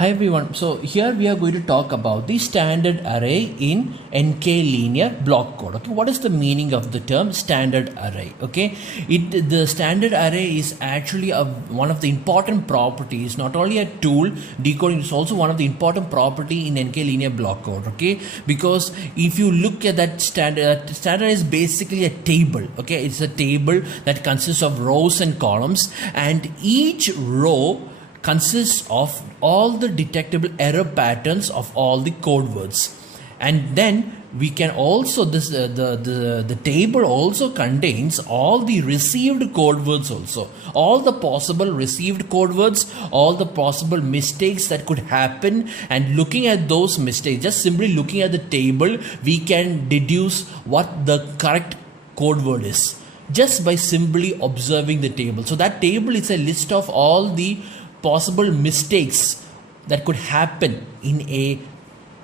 Hi everyone, so here we are going to talk about the standard array in NK linear block code. Okay, what is the meaning of the term standard array? Okay, the standard array is actually one of the important properties, not only a tool decoding, it's also one of the important property in NK linear block code. Okay, because if you look at that standard is basically a table. Okay, it's a table that consists of rows and columns, and each row consists of all the detectable error patterns of all the code words. And then we can also the table also contains all the received code words, also all the possible received code words, all the possible mistakes that could happen. And looking at those mistakes, just simply looking at the table, we can deduce what the correct code word is just by simply observing the table. So that table is a list of all the possible mistakes that could happen in a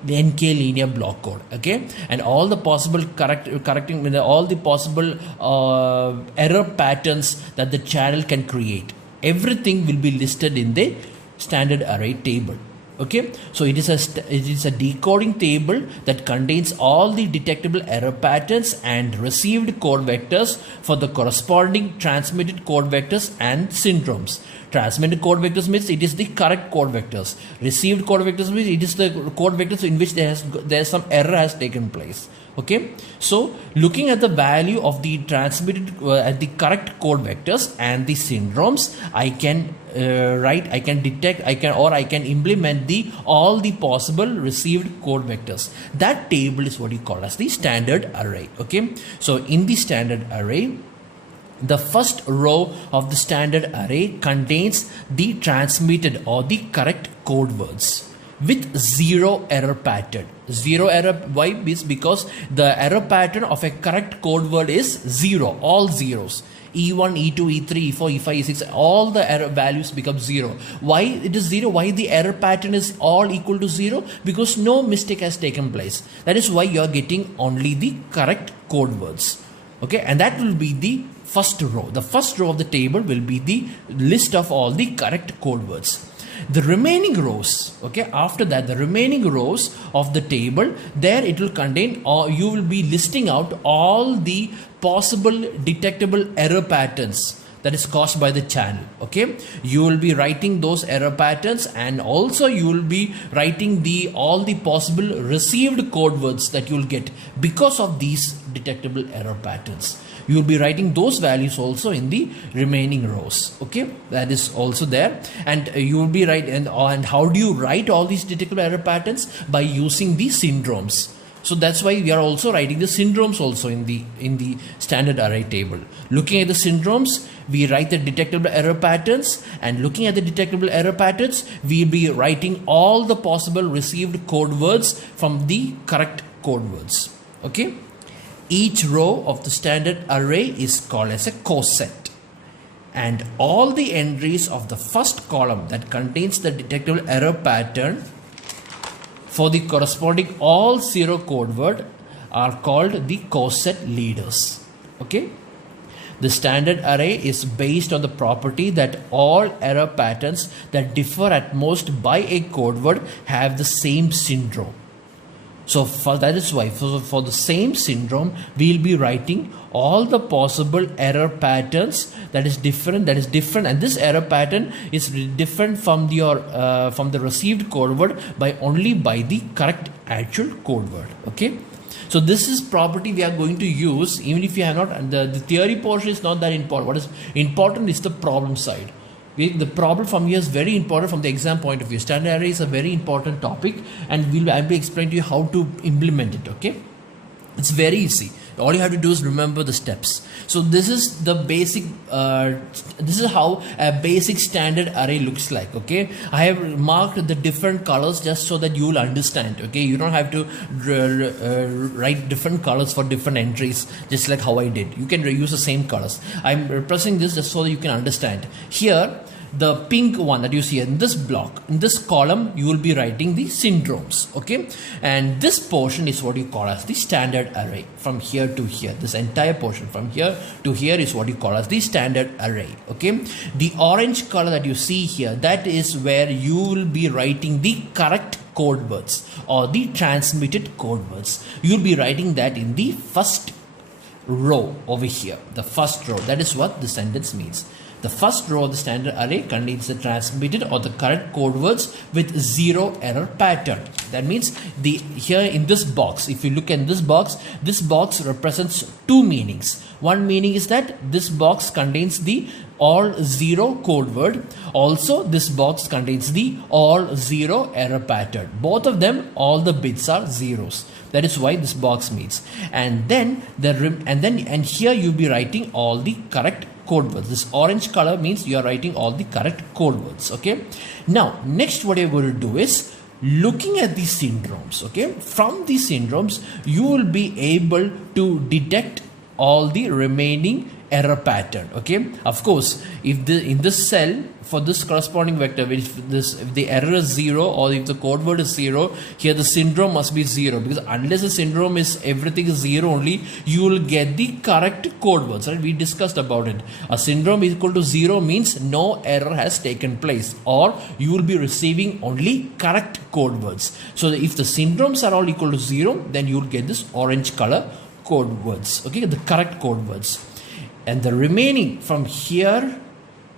NK linear block code. Okay, and all the possible correcting all the possible error patterns that the channel can create, everything will be listed in the standard array table. Okay, so it is a decoding table that contains all the detectable error patterns and received code vectors for the corresponding transmitted code vectors and syndromes. Transmitted code vectors means it is the correct code vectors. Received code vectors means it is the code vectors in which there is some error has taken place. Okay, so looking at the value of the transmitted at the correct code vectors and the syndromes, I can I can implement all the possible received code vectors. That table is what you call as the standard array. Okay, so in the standard array, the first row of the standard array contains the transmitted or the correct code words with zero error pattern. Zero error, why? Is because the error pattern of a correct code word is zero, all zeros. E1, E2, E3, E4, E5, E6, all the error values become zero. Why it is zero? Why the error pattern is all equal to zero? Because no mistake has taken place. That is why you are getting only the correct code words. Okay, and that will be the first row. The first row of the table will be the list of all the correct code words. The remaining rows, okay, after that, the remaining rows of the table, there it will contain, or you will be listing out all the possible detectable error patterns that is caused by the channel. Okay, you will be writing those error patterns, and also you will be writing all the possible received code words that you will get because of these detectable error patterns. You will be writing those values also in the remaining rows. Okay, that is also there, and you will be writing. And how do you write all these detectable error patterns? By using the syndromes. So that's why we are also writing the syndromes also in the standard array table. Looking at the syndromes, we write the detectable error patterns, and looking at the detectable error patterns, we'll be writing all the possible received code words from the correct code words. Okay, each row of the standard array is called as a coset, and all the entries of the first column that contains the detectable error pattern for the corresponding all zero code word are called the coset leaders. Okay, the standard array is based on the property that all error patterns that differ at most by a code word have the same syndrome. So that is why for the same syndrome, we will be writing all the possible error patterns that is different, and this error pattern is different from the received code word only by the correct actual code word. Okay, so this is property we are going to use even if you have not. The theory portion is not that important. What is important is the problem side. The problem from here is very important from the exam point of view. Standard array is a very important topic, and I'll be explaining to you how to implement it. Okay, it's very easy. All you have to do is remember the steps. So this is the basic. This is how a basic standard array looks like. Okay, I have marked the different colors just so that you will understand. Okay, you don't have to write different colors for different entries, just like how I did. You can use the same colors. I'm representing this just so that you can understand. Here, the pink one that you see in this block, in this column, you will be writing the syndromes, okay? And this portion is what you call as the standard array. From here to here, this entire portion from here to here is what you call as the standard array, okay? The orange color that you see here, that is where you will be writing the correct code words or the transmitted code words. You'll be writing that in the first row over here, the first row. That is what the sentence means. The first row of the standard array contains the transmitted or the correct code words with 0 error pattern. That means here in this box, if you look at this box represents two meanings. One meaning is that this box contains the all 0 code word. Also, this box contains the all 0 error pattern. Both of them, all the bits are zeros. That is why this box means. And then here you'll be writing all the correct code words. This orange color means you are writing all the correct code words. Okay. Now, next what you're going to do is looking at these syndromes. Okay. From these syndromes, you will be able to detect all the remaining error pattern. Okay, of course, if in this cell for this corresponding vector, if the error is 0 or if the code word is 0, here the syndrome must be 0, because unless the syndrome is everything is 0 only, you will get the correct code words, right? We discussed about it. A syndrome is equal to 0 means no error has taken place, or you will be receiving only correct code words. So if the syndromes are all equal to 0, then you will get this orange color code words, okay, the correct code words. And the remaining from here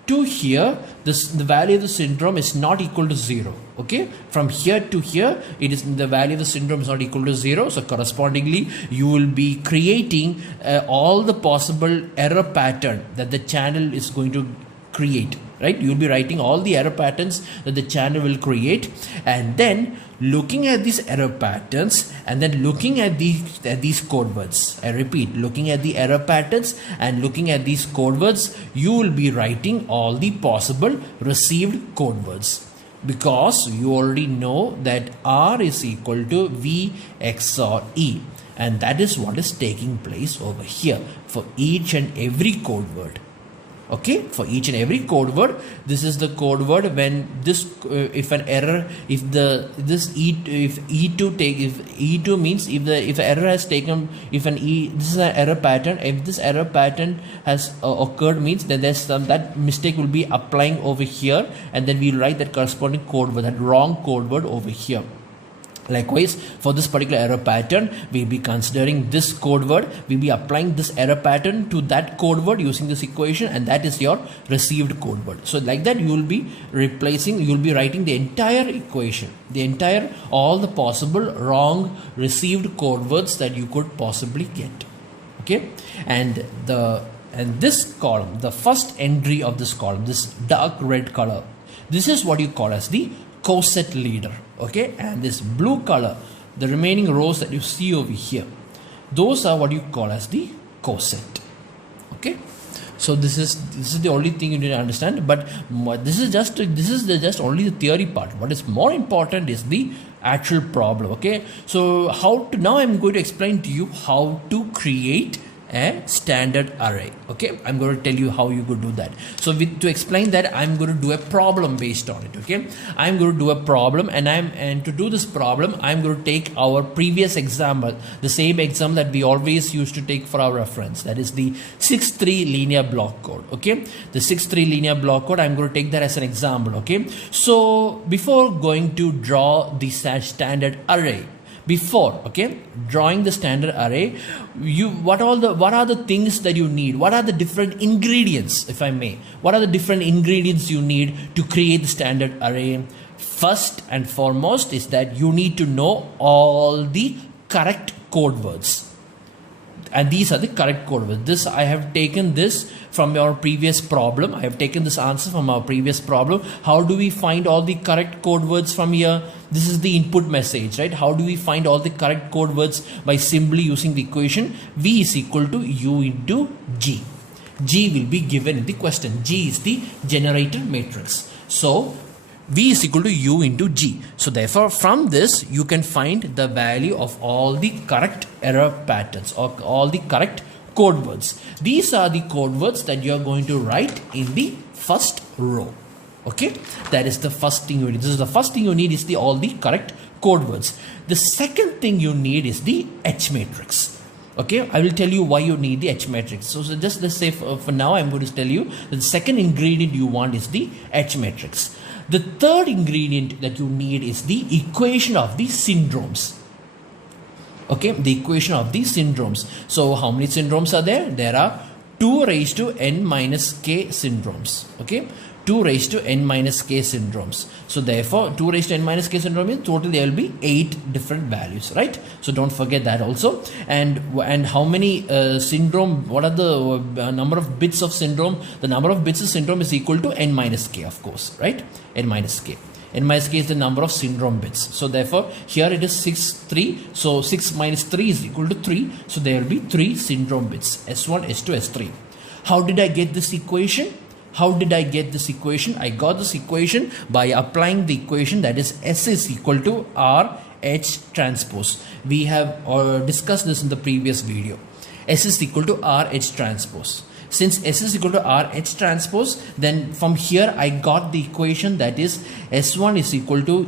to here, the value of the syndrome is not equal to 0. Okay, from here to here, it is the value of the syndrome is not equal to 0. So correspondingly, you will be creating all the possible error pattern that the channel is going to create. Right, you will be writing all the error patterns that the channel will create, and then looking at these error patterns and then looking at these code words. I repeat, looking at the error patterns and looking at these code words, you will be writing all the possible received code words, because you already know that R is equal to V XOR E, and that is what is taking place over here for each and every code word. Okay, for each and every code word, this is the code word when this if an error, if E2 means if the error has taken, if this is an error pattern, if this error pattern has occurred, means that there's that mistake will be applying over here, and then we'll write that corresponding code word, that wrong code word over here. Likewise, for this particular error pattern, we'll be considering this code word, we'll be applying this error pattern to that code word using this equation, and that is your received code word. So like that, you will be writing the entire equation, all the possible wrong received code words that you could possibly get. Okay, and this column, the first entry of this column, this dark red color, this is what you call as the coset leader. Okay, and this blue color, the remaining rows that you see over here, those are what you call as the coset. Okay, so this is the only thing you need to understand, but this is just only the theory part. What is more important is the actual problem. Okay, so now I'm going to explain to you how to create a standard array. Okay, I'm going to tell you how you could do that. So to explain that, I'm going to do a problem based on it. Okay, I'm going to do a problem, and to do this problem, I'm going to take our previous example, the same example that we always used to take for our reference, that is the 6-3 linear block code. Okay, the 6-3 linear block code, I'm going to take that as an example. Okay, so before going to draw the standard array, drawing the standard array, what are the things that you need? What are the different ingredients, if I may? What are the different ingredients you need to create the standard array? First and foremost is that you need to know all the correct code words. And these are the correct code words. I have taken this from our previous problem. I have taken this answer from our previous problem. How do we find all the correct code words from here? This is the input message, right? How do we find all the correct code words? By simply using the equation V is equal to U into G. G will be given in the question. G is the generator matrix. So V is equal to U into G. So therefore, from this, you can find the value of all the correct error patterns or all the correct code words. These are the code words that you are going to write in the first row. Okay, that is the first thing you need. This is the first thing you need is all the correct code words. The second thing you need is the H matrix. Okay, I will tell you why you need the H matrix. So just let's say for now I'm going to tell you that the second ingredient you want is the H matrix. The third ingredient that you need is the equation of the syndromes. Okay, the equation of the syndromes. So how many syndromes are there? There are 2 raised to n minus k syndromes. Okay, 2 raised to n minus k syndromes. So therefore 2 raised to n minus k syndrome means total there will be 8 different values, right? So don't forget that also. And how many syndrome, what are the number of bits of syndrome? The number of bits of syndrome is equal to n minus k, of course, right? N minus k. N minus k is the number of syndrome bits. So therefore here it is 6, 3. So 6 minus 3 is equal to 3. So there will be 3 syndrome bits, S1, S2, S3. How did I get this equation? How did I get this equation? I got this equation by applying the equation that is S is equal to R H transpose. We have discussed this in the previous video. S is equal to R H transpose. Since S is equal to R H transpose, then from here I got the equation that is S1 is equal to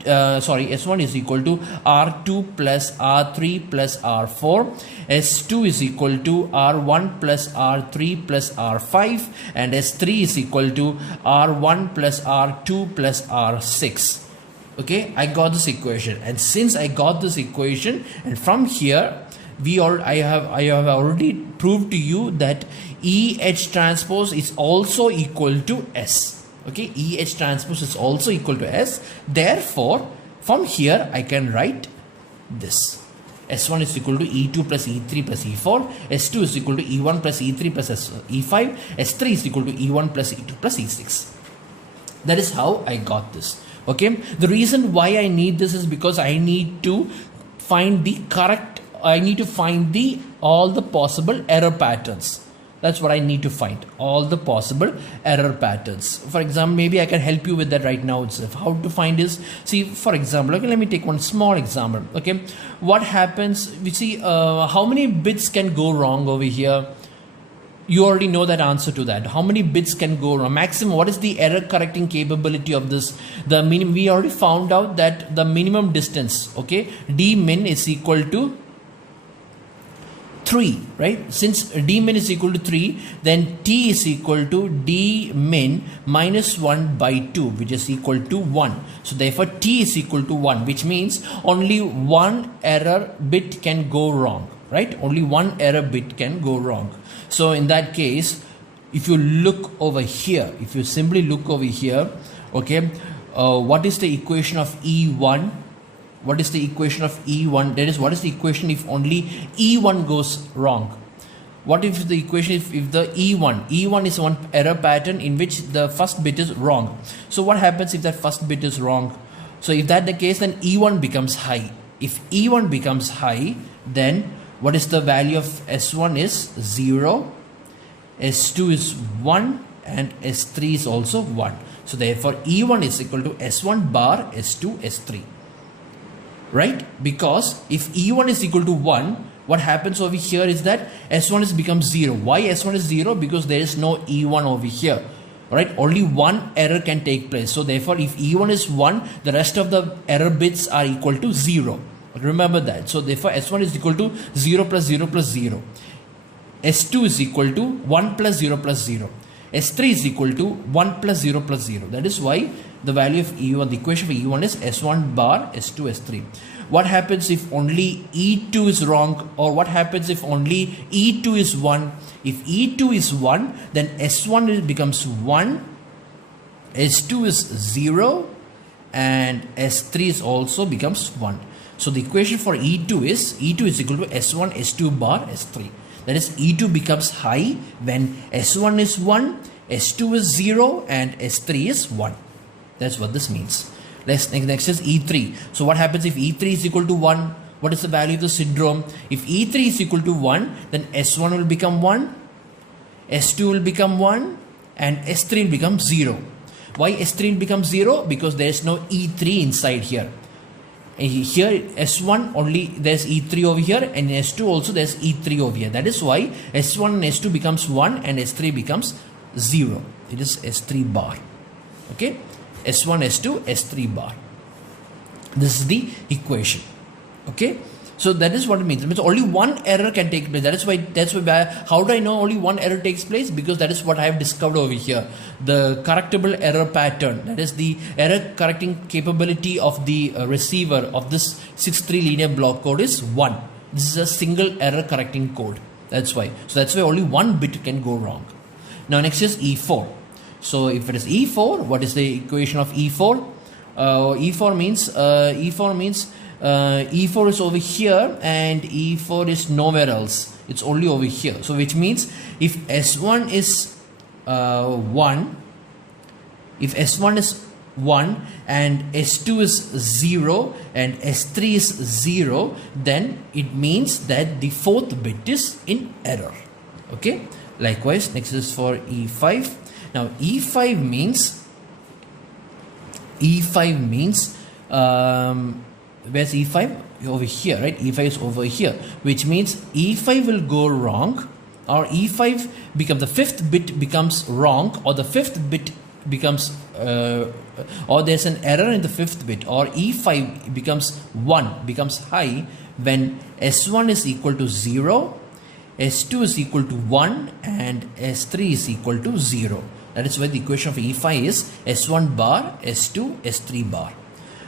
S1 is equal to R2 plus R3 plus R4, S2 is equal to R1 plus R3 plus R5, and S3 is equal to R1 plus R2 plus R6. Okay, I got this equation, and since I got this equation, and from here I have already proved to you that EH transpose is also equal to S. Okay, EH transpose is also equal to S. Therefore, from here I can write this. S1 is equal to E2 plus E3 plus E4. S2 is equal to E1 plus E3 plus E5. S3 is equal to E1 plus E2 plus E6. That is how I got this. Okay, the reason why I need this is because I need to find the correct, I need to find all the possible error patterns. That's what I need to find, all the possible error patterns. For example, maybe I can help you with that right now itself. How to find is, see, for example, okay, let me take one small example. Okay, what happens, we see how many bits can go wrong over here. You already know that answer to that. How many bits can go wrong? Maximum, what is the error correcting capability of this? The minimum, we already found out that the minimum distance, okay, d min is equal to 3, right? Since d min is equal to 3, then t is equal to d min minus 1 by 2, which is equal to 1. So therefore t is equal to 1, which means only one error bit can go wrong, right? Only one error bit can go wrong. So in that case, if you look over here, if you simply look over here, okay, what is the equation of E1? What is the equation of E1? That is, what is the equation if only E1 goes wrong? What if the equation if the E1 is one error pattern in which the first bit is wrong? So what happens if that first bit is wrong? So if that the case, then E1 becomes high. If E1 becomes high, then what is the value of S1 is 0, S2 is 1, and S3 is also 1. So therefore E1 is equal to S1 bar S2 S3. Right? Because if E1 is equal to 1, what happens over here is that S1 is becomes 0. Why S1 is 0? Because there is no E1 over here. Right? Only one error can take place. So therefore, if E1 is 1, the rest of the error bits are equal to 0. Remember that. So therefore, S1 is equal to 0 plus 0 plus 0. S2 is equal to 1 plus 0 plus 0. S3 is equal to 1 plus 0 plus 0. That is why the value of E1, the equation for E1 is S1 bar S2 S3. What happens if only E2 is wrong, or what happens if only E2 is 1? If E2 is 1, then S1 becomes 1, S2 is 0, and S3 is also becomes 1. So the equation for E2 is equal to S1 S2 bar S3. That is, E2 becomes high when S1 is 1, S2 is 0, and S3 is 1. That's what this means. Next is E3. So what happens if E3 is equal to 1? What is the value of the syndrome? If E3 is equal to 1, then S1 will become 1, S2 will become 1, and S3 will become 0. Why S3 will become 0? Because there is no E3 inside here. Here S1 only there's E3 over here, and S2 also there's E3 over here. That is why S1 and S2 becomes 1 and S3 becomes 0. It is S3 bar. Okay, S1, S2, S3 bar. This is the equation. Okay, so that is what it means. It means only one error can take place. That's why how do I know only one error takes place? Because that is what I have discovered over here. The correctable error pattern, that is the error correcting capability of the receiver of this 63 linear block code is 1. This is a single error correcting code. That's why. So that's why only one bit can go wrong. Now next is E4. So if it is E4, what is the equation of E4? E4 means E4 is over here and E4 is nowhere else. It's only over here. So which means if S1 is 1, if S1 is 1 and S2 is 0 and S3 is 0, then it means that the fourth bit is in error. Okay. Likewise, next is for E5. Now E5 means where's E5? Over here, right? E5 is over here, which means E5 will go wrong, or E5 becomes, the fifth bit becomes wrong, or the fifth bit becomes or there's an error in the fifth bit, or E5 becomes 1, becomes high when S1 is equal to 0, S2 is equal to 1 and S3 is equal to 0. That is why the equation of E5 is S1 bar, S2, S3 bar.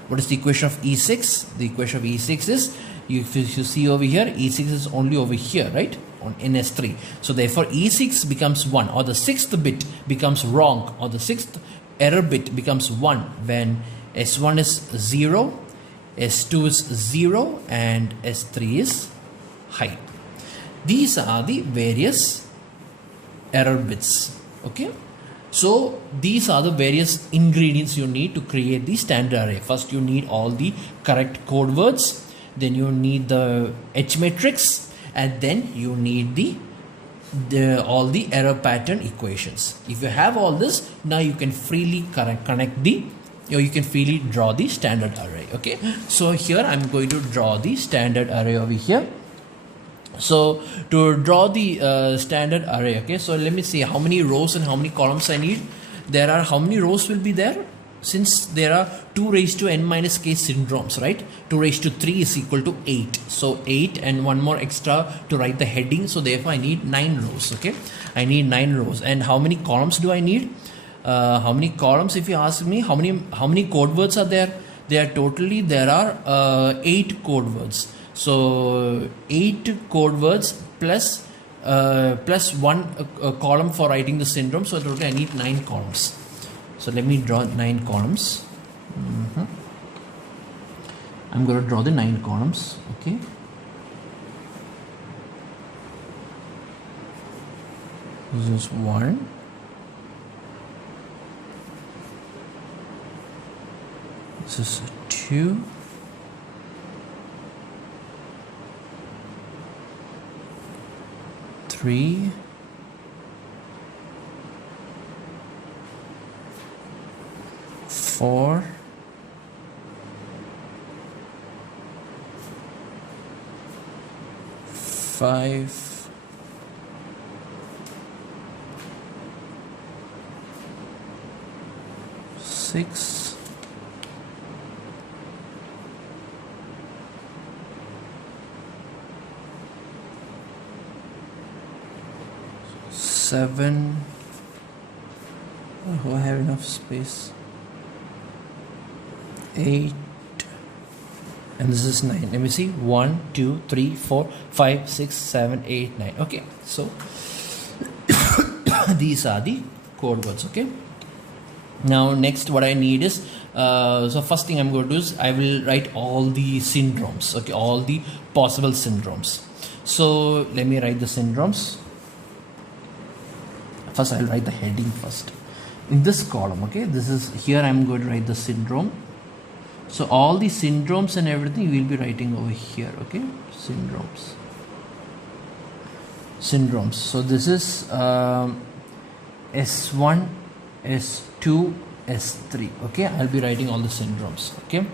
What is the equation of E6? The equation of E6 is, if you see over here, E6 is only over here, right? In S3. So therefore E6 becomes 1, or the sixth bit becomes wrong, or the sixth error bit becomes 1 when S1 is 0, S2 is 0 and S3 is high. These are the various error bits. Okay. So these are the various ingredients you need to create the standard array. First you need all the correct code words, then you need the H matrix, and then you need all the error pattern equations. If you have all this, now you can freely connect the, you can freely draw the standard array. Okay, so here I'm going to draw the standard array over here. So to draw the standard array, okay, so let me see how many rows and how many columns I need. There are, how many rows will be there? Since there are 2 raised to n minus k syndromes, right? 2 raised to 3 is equal to 8. So 8 and one more extra to write the heading. So therefore I need 9 rows, okay? I need 9 rows. And how many columns do I need? How many columns, if you ask me, how many code words are there? There are 8 code words. So 8 code words plus one column for writing the syndrome. So totally I need 9 columns. So let me draw 9 columns. I'm going to draw the 9 columns. Okay. This is 1. This is 2. Three, 4, 5, 6, 7. Oh, I have enough space. 8, and this is 9. Let me see. 1, 2, 3, 4, 5, 6, 7, 8, 9. Okay, so these are the code words. Okay. Now next what I need is so first thing I'm going to do is I will write all the syndromes. Okay, all the possible syndromes. So let me write the syndromes. First I'll write the heading first in this column. Okay, this is here I'm going to write the syndrome. So all the syndromes and everything we'll be writing over here. Okay, syndromes. So this is S1, S2, S3. Okay, I'll be writing all the syndromes. Okay,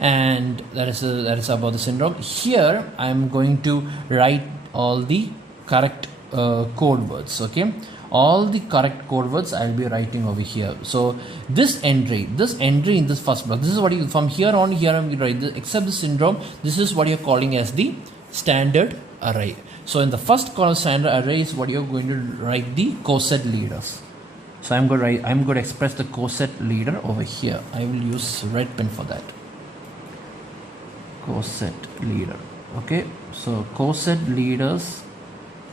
and that is about the syndrome. Here I'm going to write all the correct code words. Okay, all the correct code words I'll be writing over here. So this entry in this first block, this is what you, from here on here I'm write this, except the syndrome, this is what you're calling as the standard array. So in the first column standard array is what you're going to write the coset leaders. So I'm going to express the coset leader over here. I will use red pen for that. Coset leader. Okay, so coset leaders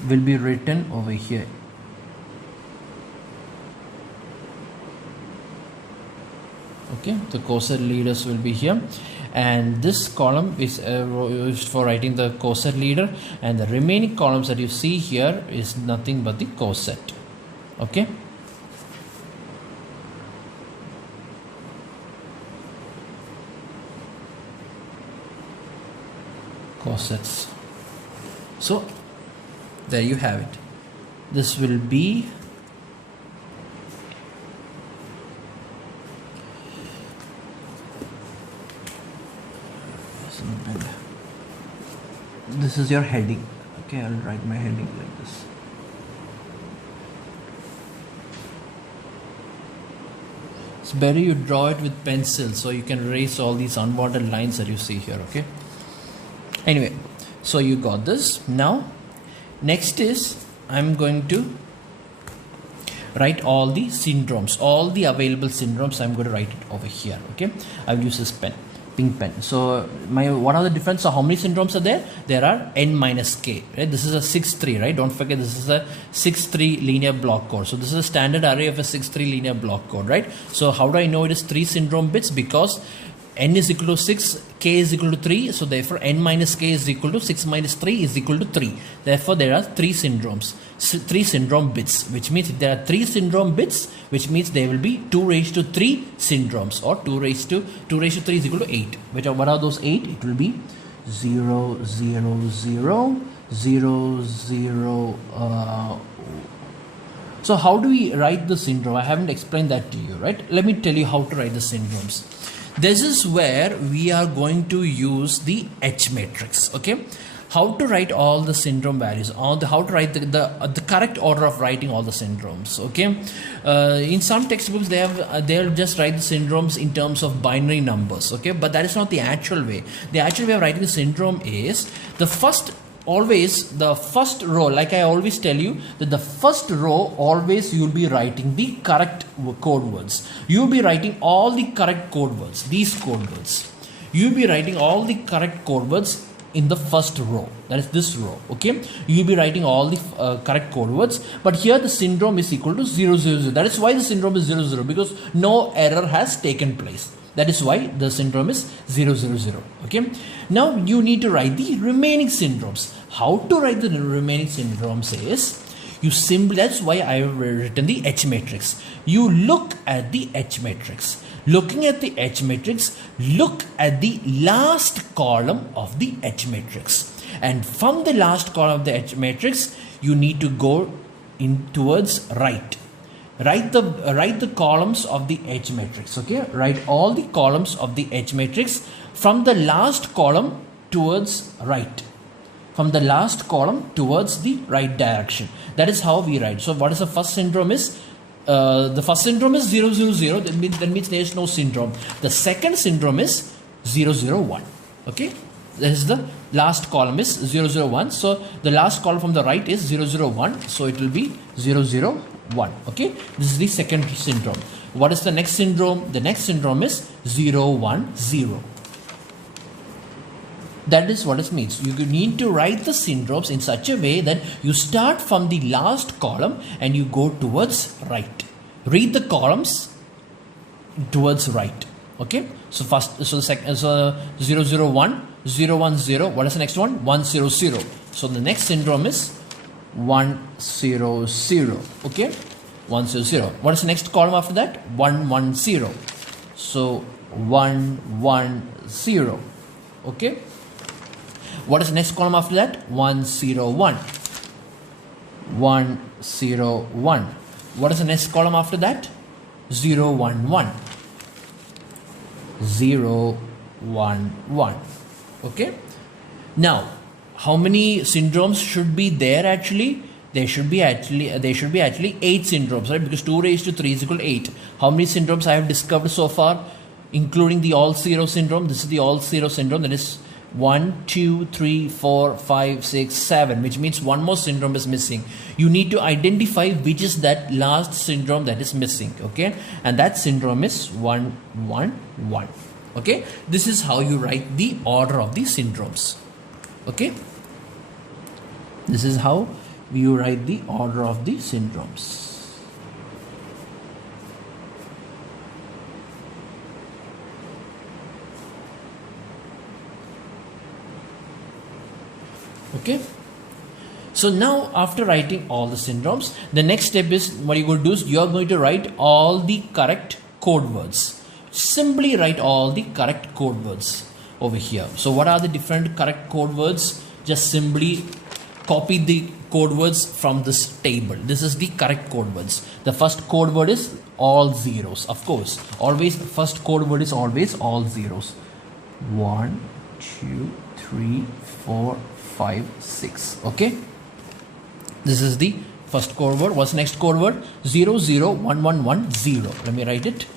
will be written over here. Okay, the coset leaders will be here, and this column is used for writing the coset leader, and the remaining columns that you see here is nothing but the coset. Okay. Cosets. So there you have it. This will be this is your heading. Okay, I'll write my heading like this. It's better you draw it with pencil so you can erase all these unwanted lines that you see here. Okay. Anyway, so you got this. Now next is I'm going to write all the syndromes, all the available syndromes. I'm going to write it over here. Okay, I'll use this pen, pink pen. So what are the difference? So how many syndromes are there? There are n minus k, right? This is a 6-3, right? Don't forget this is a 6-3 linear block code. So this is a standard array of a 6-3 linear block code, right? So how do I know it is 3 syndrome bits? Because n is equal to 6, k is equal to 3, so therefore n minus k is equal to 6 minus 3 is equal to 3. Therefore there are 3 syndromes, 3 syndrome bits, which means if there are 3 syndrome bits, which means there will be 2 raised to 3 syndromes, or 2 raised to 3 is equal to 8. What are those 8? It will be 0, 0, 0, 0, 0. So how do we write the syndrome? I haven't explained that to you, right? Let me tell you how to write the syndromes. This is where we are going to use the H matrix. Okay, how to write all the syndrome values, how to write the correct order of writing all the syndromes. Okay, in some textbooks they'll just write the syndromes in terms of binary numbers. Okay, but that is not the actual way. The actual way of writing the syndrome is the first row, like I always tell you, that the first row always you'll be writing the correct code words. You'll be writing all the correct code words, these code words. You'll be writing all the correct code words in the first row, that is this row. Okay, you'll be writing all the correct code words, but here the syndrome is equal to 0, 0, 0. That is why the syndrome is 0, 0, because no error has taken place. That is why the syndrome is 0, 0, 0. Okay. Now you need to write the remaining syndromes. How to write the remaining syndromes is, you simply, that's why I have written the H matrix. You look at the H matrix. Looking at the H matrix, look at the last column of the H matrix. And from the last column of the H matrix, you need to go in towards right. Write the columns of the H matrix. Okay, write all the columns of the H matrix from the last column towards right. From the last column towards the right direction. That is how we write. So what is the first syndrome is? The first syndrome is 0, 0, 0. That means there is no syndrome. The second syndrome is 0, 0, 1. Okay. This is the last column is 0, 0, 1. So the last column from the right is 0, 0, 1. So it will be 0, 0, 1. Okay. This is the second syndrome. What is the next syndrome? The next syndrome is 0, 1, 0. That is what it means. You need to write the syndromes in such a way that you start from the last column and you go towards right. Read the columns towards right. Okay. So first, so the second, so 0, 0, 1, 0, 1, 0. What is the next one? 1, 0, 0. So the next syndrome is 1, 0, 0. Okay. 1, 0, 0. What is the next column after that? 1, 1, 0. So 1, 1, 0. Okay. What is the next column after that? 1, 0, 1. 1, 0, 1. What is the next column after that? 0, 1, 1. 0, 1, 1. Okay. Now, how many syndromes should be there actually? there should be actually 8 syndromes, right? Because 2 raised to 3 is equal to 8. How many syndromes I have discovered so far, including the all zero syndrome? This is the all zero syndrome, that is 1, 2, 3, 4, 5, 6, 7, which means one more syndrome is missing. You need to identify which is that last syndrome that is missing, okay? And that syndrome is 1, 1, 1. Okay, this is how you write the order of the syndromes. Okay, this is how you write the order of the syndromes. Okay, so now after writing all the syndromes, the next step is, what you're going to do is you are going to write all the correct code words. Simply write all the correct code words over here. So what are the different correct code words? Just simply copy the code words from this table. This is the correct code words. The first code word is all zeros. Of course, always the first code word is always all zeros. 1, 2, 3, 4, 5, 6. Okay. This is the first code word. What's the next code word? 0, 0, 1, 1, 1, 0. Let me write it.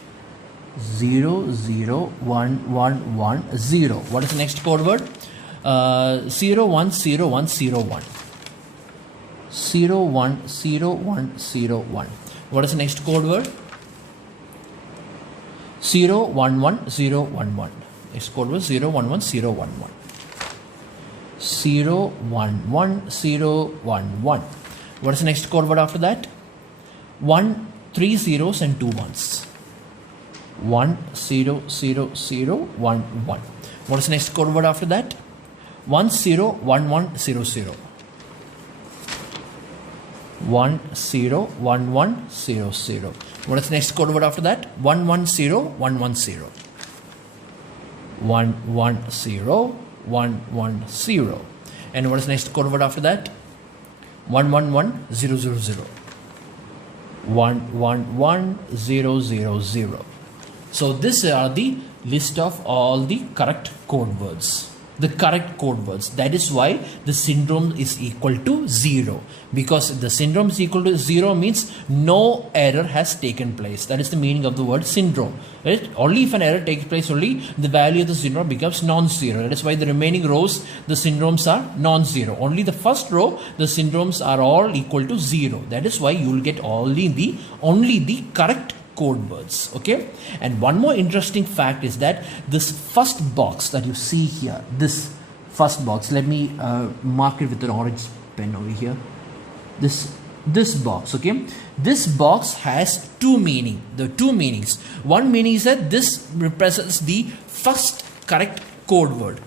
0, 0, 1, 1, 1, 0. What is the next code word? 0, 1, 0, 1, 0, 1. 0, 1, 0, 1, 0, 1. What is the next code word? 0, 1, 1, 0, 1, 1. Next code word 0, 1, 1, 0, 1, 1. 0, 1, 1, 0, 1, 1. What is the next code word after that? 1, 3 zeros and 2 ones. 1, 0, 0, 0, 1, 1. What is the next code word after that? 1, 0, 1, 1, 0, 0. 1, 0, 1, 1, 0, 0. What is the next code word after that? 1, 1, 0, 1, 1, 0. 1, 1, 0, 1, 1, 0. And what is the next code word after that? 1, 1, 1, 0, 0, 0. 1, 1, 1, 0, 0, 0. So these are the list of all the correct code words. The correct code words. That is why the syndrome is equal to 0. Because the syndrome is equal to 0 means no error has taken place. That is the meaning of the word syndrome. Right? Only if an error takes place, only the value of the syndrome becomes non-zero. That is why the remaining rows, the syndromes are non-zero. Only the first row, the syndromes are all equal to 0. That is why you will get only the correct code words. Okay, and one more interesting fact is that this first box that you see here, this first box, let me mark it with an orange pen over here. This box, okay, this box has two meanings. One meaning is that this represents the first correct code word.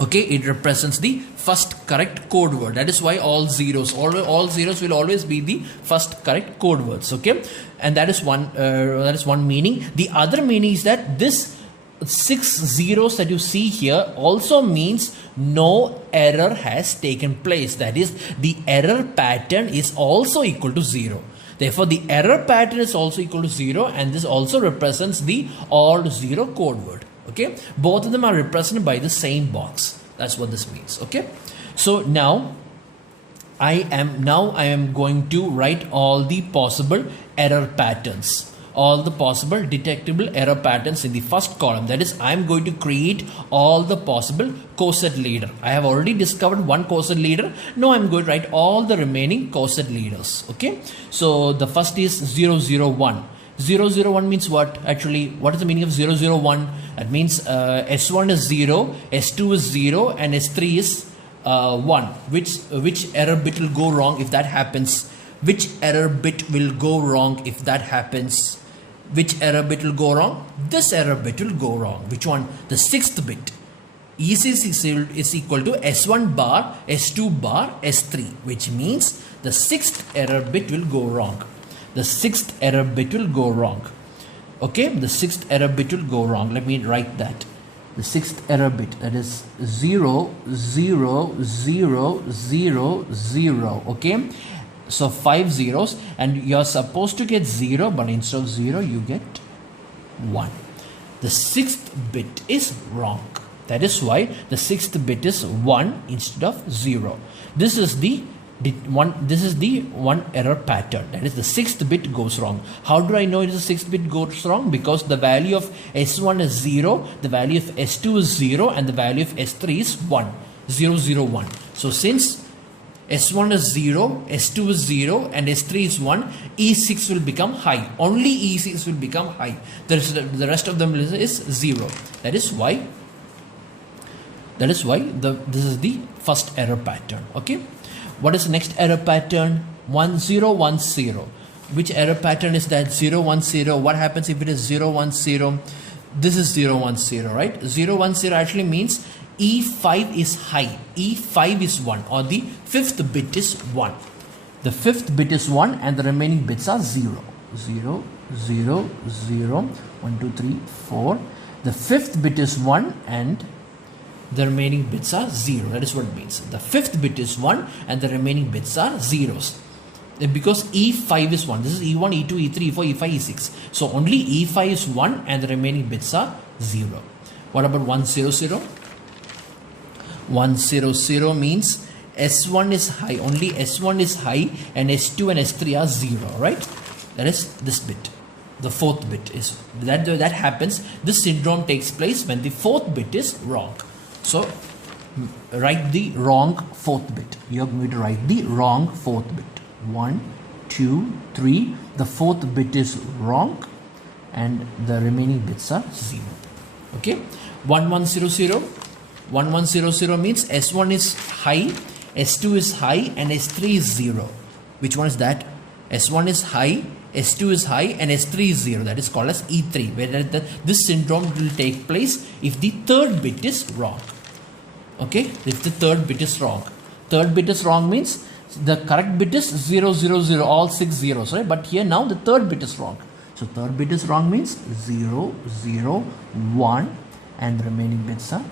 Okay, it represents the first correct code word. That is why all zeros will always be the first correct code words. Okay, and that is one meaning. The other meaning is that this 6 zeros that you see here also means no error has taken place. That is, the error pattern is also equal to 0. Therefore, the error pattern is also equal to 0, and this also represents the all 0 code word. Okay, both of them are represented by the same box. That's what this means. Okay, so now I am going to write all the possible error patterns, all the possible detectable error patterns in the first column. That is, I am going to create all the possible coset leader. I have already discovered one coset leader. Now I am going to write all the remaining coset leaders. Okay, so the first is 001. 001 means what? Actually, what is the meaning of 001? That means S1 is 0, S2 is 0, and S3 is 1. Which error bit will go wrong if that happens? Which error bit will go wrong if that happens? Which error bit will go wrong? This error bit will go wrong. Which one? The 6th bit. EC6 is equal to S1 bar, S2 bar, S3, which means the 6th error bit will go wrong. The 6th error bit will go wrong. Okay, the 6th error bit will go wrong. Let me write that. The 6th error bit, that is 0, 0, 0, 0, 0. Okay, so 5 zeros, and you're supposed to get 0, but instead of 0 you get 1. The 6th bit is wrong. That is why the 6th bit is 1 instead of 0. This is the This is the one error pattern, that is the 6th bit goes wrong. How do I know it is the 6th bit goes wrong? Because the value of S1 is 0, the value of S2 is 0, and the value of S3 is 1, 0, 0, 1. So since S1 is 0, S2 is 0, and S3 is 1, E6 will become high. Only E6 will become high. The rest of them is 0. That is why this is the first error pattern. Okay. What is the next error pattern? 1010. Which error pattern is that? 010. What happens if it is 010? This is 010, right? 010 actually means E5 is high. E5 is 1, or the 5th bit is 1. The 5th bit is 1 and the remaining bits are 0. 0, 0, 0, 1, 2, 3, 4. The 5th bit is 1 and the remaining bits are 0. That is what it means. The 5th bit is 1 and the remaining bits are zeros. Because E5 is 1. This is E1, E2, E3, E4, E5, E6. So only E5 is 1 and the remaining bits are 0. What about 100? 100 means S1 is high. Only S1 is high and S2 and S3 are 0. Right? That is this bit. The 4th bit is that happens. This syndrome takes place when the 4th bit is wrong. So write the wrong 4th bit. You are going to write the wrong 4th bit. 1, 2, 3. The 4th bit is wrong and the remaining bits are 0. Okay. 1100. 1100 means S1 is high, S2 is high, and S3 is 0. Which one is that? S1 is high, S2 is high, and S3 is 0. That is called as E3, where this syndrome will take place if the 3rd bit is wrong. Okay, if the 3rd bit is wrong. 3rd bit is wrong means the correct bit is 0, 0, 0, all 6 zeros, right? But here now the 3rd bit is wrong. So 3rd bit is wrong means 0, 0, 1, and the remaining bits are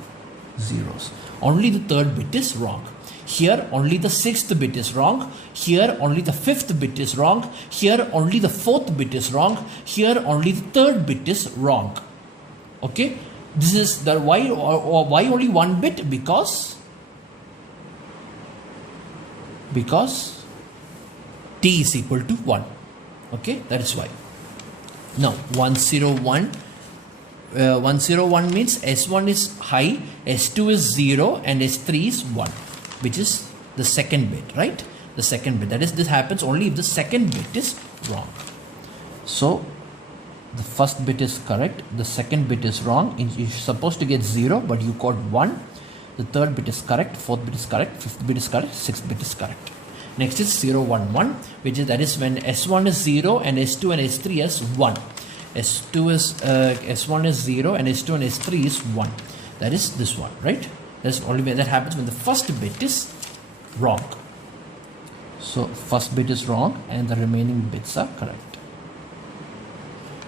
zeros. Only the 3rd bit is wrong. Here only the 6th bit is wrong. Here only the 5th bit is wrong. Here only the 4th bit is wrong. Here only the 3rd bit is wrong. Okay. This is the why only 1 bit? Because t is equal to 1. Okay, that is why. Now 101 means S1 is high, S2 is 0, and S3 is 1, which is the 2nd bit, right? The 2nd bit. That is, this happens only if the 2nd bit is wrong. So the 1st bit is correct, the 2nd bit is wrong. You're supposed to get 0, but you got 1. The 3rd bit is correct, 4th bit is correct, 5th bit is correct, 6th bit is correct. Next is 011, which is, that is when S1 is 0 and S2 and S3 is 1. S1 is 0 and S2 and S3 is 1. That is this one, right? That's only when that happens when the 1st bit is wrong. So 1st bit is wrong and the remaining bits are correct.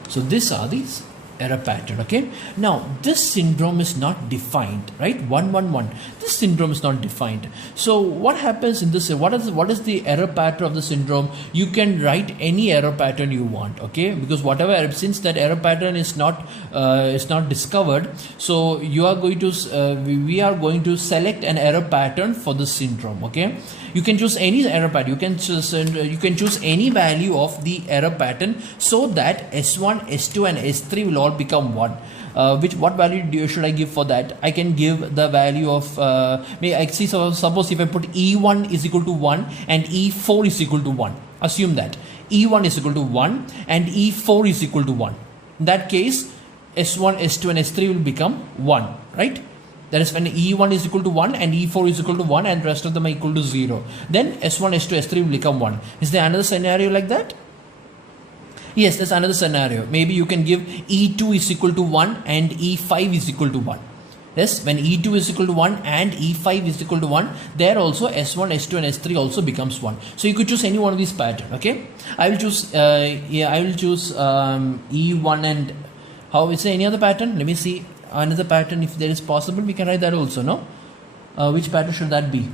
So these are these error pattern. Okay, now this syndrome is not defined, right? 111, this syndrome is not defined. So what happens in this? What is the error pattern of the syndrome? You can write any error pattern you want, okay, because whatever, since that error pattern is not discovered, so you are going to we are going to select an error pattern for the syndrome. Okay, you can choose any error pattern. You can choose any value of the error pattern, so that S1, S2 and S3 will all become 1. What value should I give for that? I can give the value of suppose if I put E1 is equal to 1 and E4 is equal to 1. Assume that E1 is equal to 1 and E4 is equal to 1. In that case, S1, S2 and S3 will become 1, right? That is when E1 is equal to 1 and E4 is equal to 1 and the rest of them are equal to 0. Then S1, S2, S3 will become 1. Is there another scenario like that? Yes, there's another scenario. Maybe you can give E2 is equal to 1 and E5 is equal to 1. Yes, when E2 is equal to 1 and E5 is equal to 1, there also S1, S2 and S3 also becomes 1. So you could choose any one of these patterns. Okay, I will choose E1 and how is there any other pattern? Let me see another pattern if there is possible. We can write that also. No, which pattern should that be?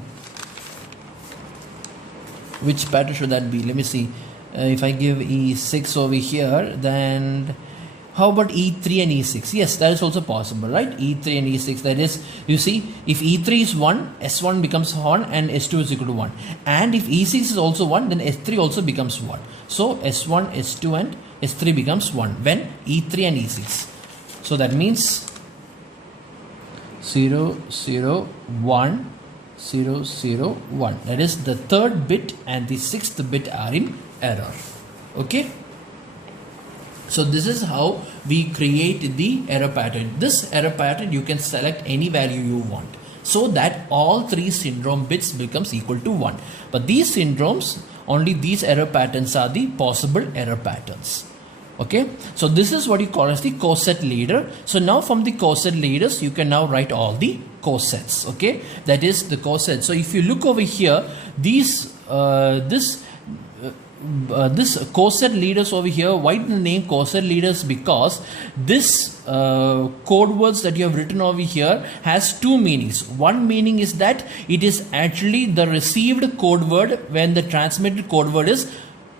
Which pattern should that be? Let me see. If I give E6 over here, then How about E3 and E6? Yes, that is also possible, right? E3 and E6, that is, you see, if E3 is 1, S1 becomes 1 and S2 is equal to 1. And if E6 is also 1, then S3 also becomes 1. So S1, S2 and S3 becomes 1 when E3 and E6. So that means 0, 0, 1, 0, 0, 1. That is, the third bit and the sixth bit are in error. Okay. So this is how we create the error pattern. This error pattern, you can select any value you want, so that all three syndrome bits becomes equal to 1. But these syndromes, only these error patterns are the possible error patterns. Okay, so this is what you call as the coset leader. So now from the coset leaders, you can now write all the cosets. Okay, that is the coset. So if you look over here, these this coset leaders over here, why the name coset leaders? Because this code words that you have written over here has two meanings. One meaning is that it is actually the received code word when the transmitted code word is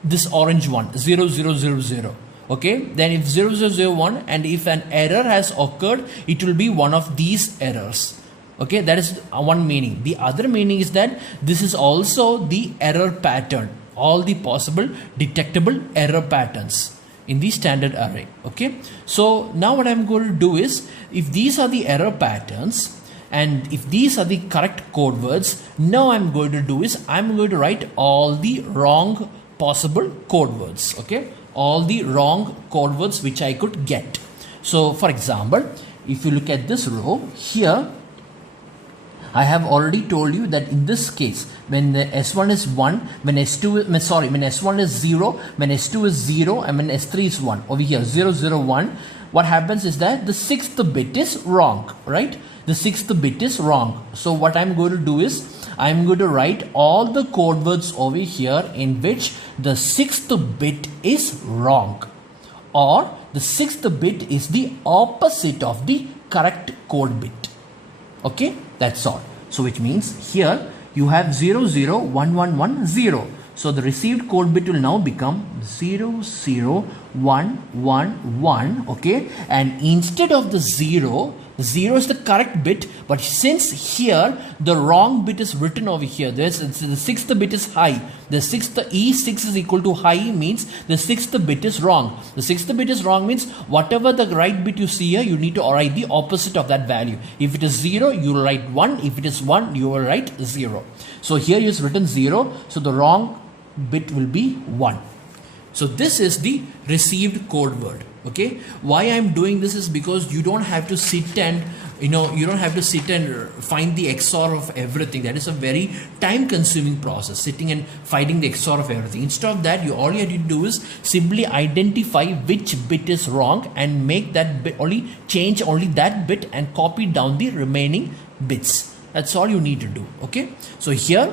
this orange one, 0000. Okay, then if 0001 and if an error has occurred, it will be one of these errors. Okay, that is one meaning. The other meaning is that this is also the error pattern, all the possible detectable error patterns in the standard array. Okay, so now what I'm going to do is, if these are the error patterns and if these are the correct code words, now I'm going to do is I'm going to write all the wrong possible code words. Okay, all the wrong code words which I could get. So for example, if you look at this row here, I have already told you that in this case, when the S1 is 1, when when S1 is 0, when S2 is 0, and when S3 is 1, over here 001, what happens is that the sixth bit is wrong, right? The sixth bit is wrong. So what I'm going to do is, I'm going to write all the code words over here in which the sixth bit is wrong, or the sixth bit is the opposite of the correct code bit. Okay, that's all. So which means here you have 001110. So the received code bit will now become 00111. Okay, and instead of the 0 is the correct bit, but since here the wrong bit is written over here, the sixth bit is high. The sixth E6 is equal to high means the sixth bit is wrong. The sixth bit is wrong means whatever the right bit you see here, you need to write the opposite of that value. If it is 0, you will write 1. If it is 1, you will write 0. So here is written 0, so the wrong bit will be 1. So this is the received code word. Okay, why I'm doing this is because you don't have to sit and you don't have to sit and find the XOR of everything. That is a very time consuming process, sitting and finding the XOR of everything. Instead of that, all you have to do is simply identify which bit is wrong and make that bit change only that bit and copy down the remaining bits. That's all you need to do. Okay, so here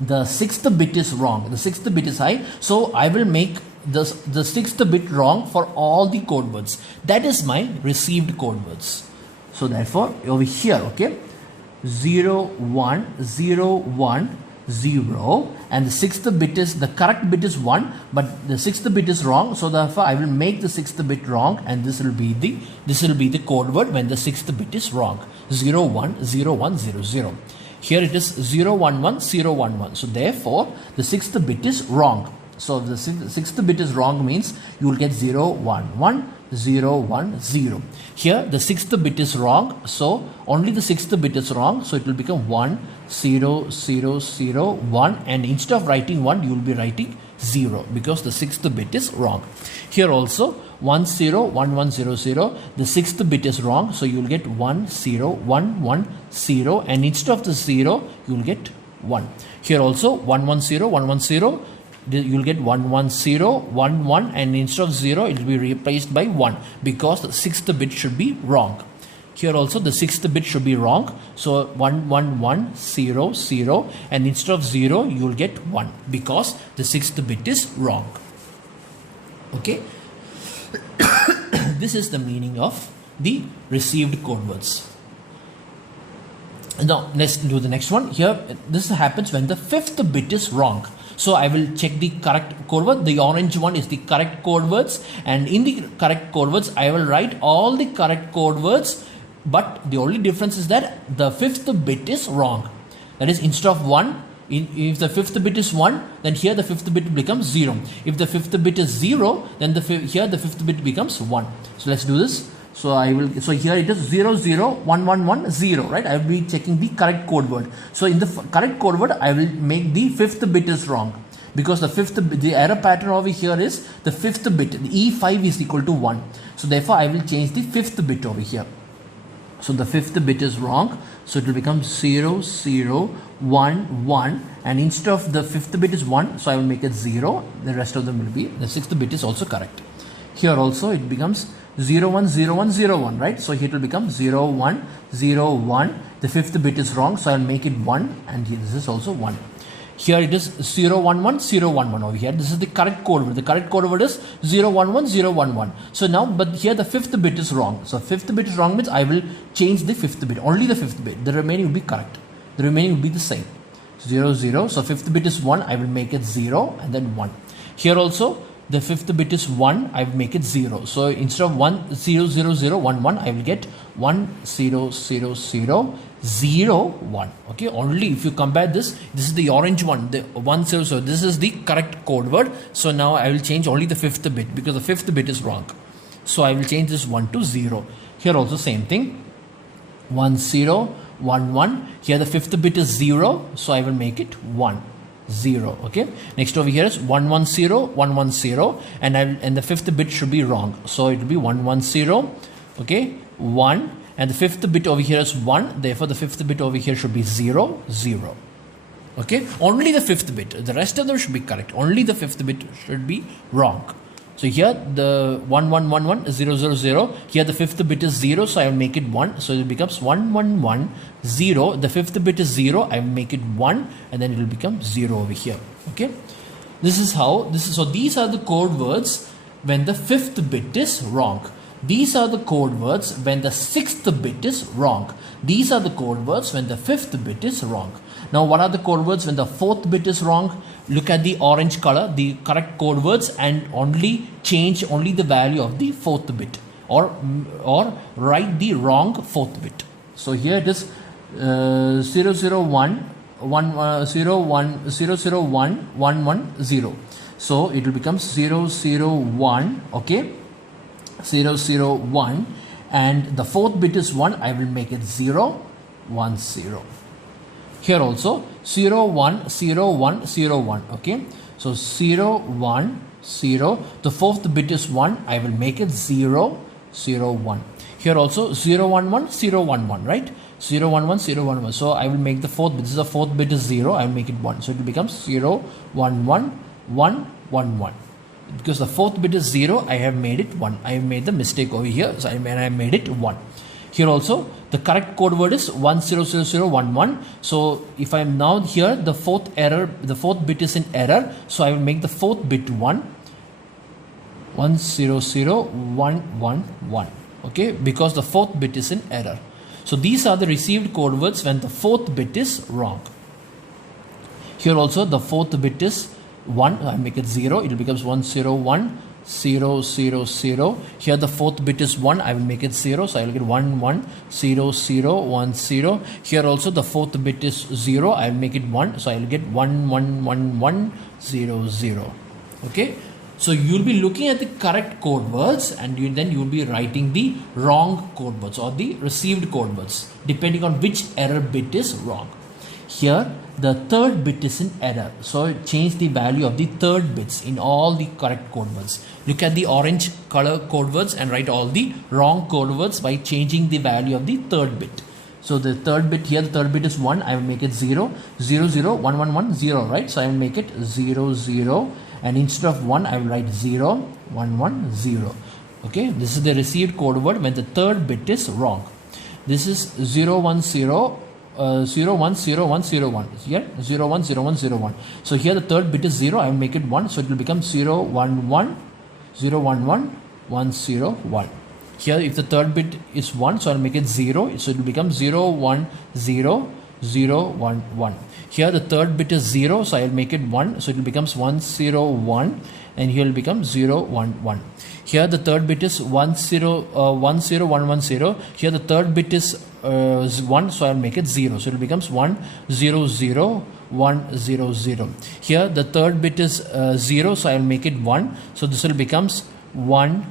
the sixth bit is wrong, the sixth bit is high, so I will make the sixth bit wrong for all the code words. That is my received code words. So therefore over here, okay, 010110, and the sixth bit is, the correct bit is 1, but the sixth bit is wrong, so therefore I will make the sixth bit wrong, and this will be the code word when the sixth bit is wrong, 010100. Here it is 011011. So therefore the sixth bit is wrong. So if the sixth bit is wrong means you will get 011010. Here the sixth bit is wrong, so only the sixth bit is wrong, so it will become 10001, and instead of writing 1 you will be writing 0 because the sixth bit is wrong. Here also 101100, the sixth bit is wrong, so you will get 10110, and instead of the 0 you will get 1. Here also 110110, you will get 11011, and instead of 0 it will be replaced by 1 because the sixth bit should be wrong. Here also the sixth bit should be wrong, so 11100, and instead of 0 you will get 1 because the sixth bit is wrong. Okay, this is the meaning of the received code words. Now let's do the next one. Here this happens when the fifth bit is wrong. So I will check the correct code word. The orange one is the correct code words, and in the correct code words I will write all the correct code words, but the only difference is that the fifth bit is wrong. That is, instead of 1, if the fifth bit is 1, then here the fifth bit becomes 0. If the fifth bit is 0, then here the fifth bit becomes 1. So let's do this. So here it is 0 0 1 1 1 0, right? I will be checking the correct code word. So in the correct code word I will make the fifth bit is wrong, because the error pattern over here is the fifth bit, the E5 is equal to 1. So therefore I will change the fifth bit over here. So the fifth bit is wrong, so it will become 0 0 1 1, and instead of the fifth bit is 1, so I will make it 0. The rest of them will be, the sixth bit is also correct. Here also it becomes 0 1 0 1 0 1, right? So here it will become 0 1 0 1. The fifth bit is wrong, so I will make it 1, and here this is also 1. Here it is 0 1 1 0 1 1 over here. This is the correct code word. The correct code word is 0 1 1 0 1 1. So now, but here the fifth bit is wrong. So fifth bit is wrong means I will change the fifth bit, only the fifth bit. The remaining will be correct. The remaining will be the same. 0 0. So fifth bit is 1. I will make it 0 and then 1. Here also the fifth bit is 1. I will make it 0. So instead of 1 0 0 0 1 1, I will get 1 0 0 0 0 1. Okay, only if you compare this is the orange one, the 1 0. So this is the correct code word. So now I will change only the fifth bit, because the fifth bit is wrong. So I will change this 1 to 0. Here also same thing, 1 0 1 1. Here the fifth bit is 0, so I will make it 1 0. Okay, next over here is 1 1 0 1 1 0, and the fifth bit should be wrong, so it will be 1 1 0. Okay, 1, and the fifth bit over here is 1, therefore the fifth bit over here should be 0 0. Okay, only the fifth bit, the rest of them should be correct, only the fifth bit should be wrong. So here the 1 1 1 1 0 0 0. Here the fifth bit is 0, so I will make it 1. So it becomes 1 1 1 0. The fifth bit is 0. I will make it 1, and then it will become 0 over here. Okay, this is how this is. So these are the code words when the fifth bit is wrong. These are the code words when the sixth bit is wrong. These are the code words when the fifth bit is wrong. Now, what are the code words when the fourth bit is wrong? Look at the orange color, the correct code words, and change only the value of the fourth bit, or write the wrong fourth bit. So here it is 0 0 1 1 0 1 0 0 1 1 1 0. So it will become 0 0 1. Okay, 0 0 1, and the fourth bit is 1. I will make it 0 1 0. Here also 0 1 0 1 0 1. Okay, so 0 1 0. The fourth bit is 1. I will make it 0 0 1. Here also 0 1 1 0 1 1. Right, 0 1 1 0 1 1. So I will make the fourth bit. This is the fourth bit is 0. I will make it 1. So it becomes 0 1 1 1 1 1. Because the fourth bit is 0, I have made it 1. I have made the mistake over here, so I made it 1. Here also the correct code word is 1 0 0 0 1 1. So if I am now here, the fourth bit is in error, so I will make the fourth bit 1 1 0 0 1 1 1. Okay, because the fourth bit is in error. So these are the received code words when the fourth bit is wrong. Here also the fourth bit is 1. I make it 0. It becomes 1 0 1 0 0 0. Here the fourth bit is 1. I will make it 0. So I will get 1 1 0 0 1 0. Here also the fourth bit is 0. I will make it 1. So I will get 1 1 1 1 0 0. Okay. So you will be looking at the correct code words, and then you will be writing the wrong code words or the received code words depending on which error bit is wrong. Here the third bit is in error, so change the value of the third bits in all the correct code words. Look at the orange color code words and write all the wrong code words by changing the value of the third bit. So the third bit here, the third bit is 1. I will make it 0 0 0 1 1 1 0, right? So I will make it 0 0, and instead of 1 I will write 0 1 1 0. Okay, this is the received code word when the third bit is wrong. This is 0 1 0 0 1 0 1 0 1. Here 0 1 0 1 0 1. So here the third bit is 0. I will make it 1. So it will become 0 1 1 0 1 1 1 0 1. Here if the third bit is 1, so I will make it 0. So it will become 0 1 0 0 1 1. Here the third bit is 0, so I will make it 1, so it will becomes 1 0 1, and here will become 0 1 1. Here the third bit is 1 0 1 0 1 1 0. Here the third bit is 1, so I will make it 0, so it becomes 1 0 0 1 0 0. Here the third bit is 0, so I will make it 1, so this will becomes 1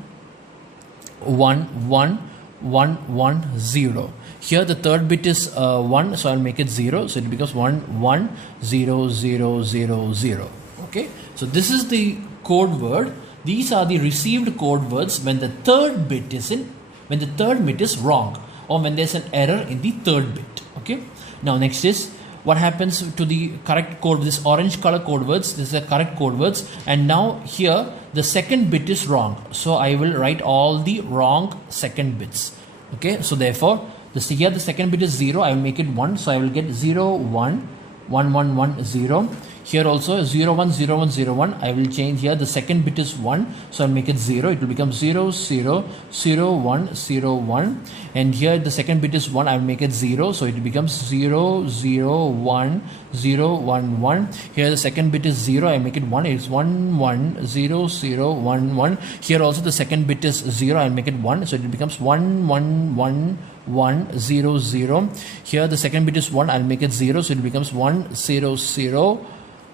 1 1 1 1 0. Here the third bit is 1, so I'll make it 0, so it becomes 1 1 0 0 0 0. Okay, so this is the code word. These are the received code words when the third bit is wrong, or when there's an error in the third bit. Okay, now next is what happens to the correct code. This orange color code words, this is the correct code words, and now here the second bit is wrong, so I will write all the wrong second bits. Okay, so therefore here the second bit is 0, I will make it 1, so I will get 0 1 1 1 1 0. Here also 0 1 0 1 0 1, I will change here the second bit is 1, so I'll make it 0, it will become 0 0 0 1 0 1, and here the second bit is 1, I will make it 0, so it becomes 0 0 1 0 1 1. Here the second bit is 0, I make it 1, it's 1 1 0 0 1 1. Here also the second bit is 0, I'll make it 1, so it becomes 1 1 1 1 0 0. Here the second bit is 1, I'll make it 0, so it becomes 1 0 0